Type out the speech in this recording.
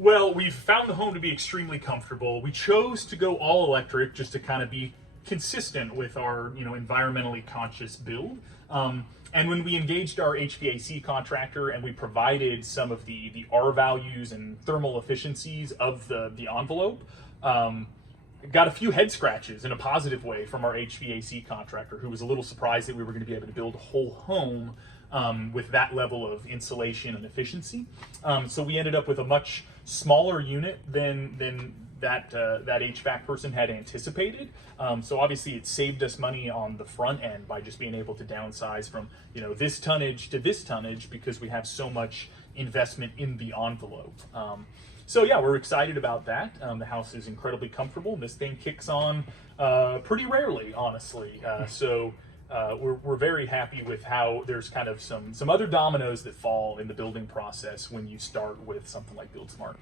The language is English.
Well, we've found the home to be extremely comfortable. We chose to go all electric just to kind of be consistent with our, environmentally conscious build. And when we engaged our HVAC contractor and we provided some of the R values and thermal efficiencies of the envelope, got a few head scratches in a positive way from our HVAC contractor, who was a little surprised that we were going to be able to build a whole home with that level of insulation and efficiency. So we ended up with a much smaller unit than that HVAC person had anticipated. So obviously it saved us money on the front end by just being able to downsize from this tonnage to this tonnage because we have so much investment in the envelope. So yeah, we're excited about that. The house is incredibly comfortable. This thing kicks on pretty rarely, honestly. We're very happy with how there's kind of some other dominoes that fall in the building process when you start with something like Build Smart.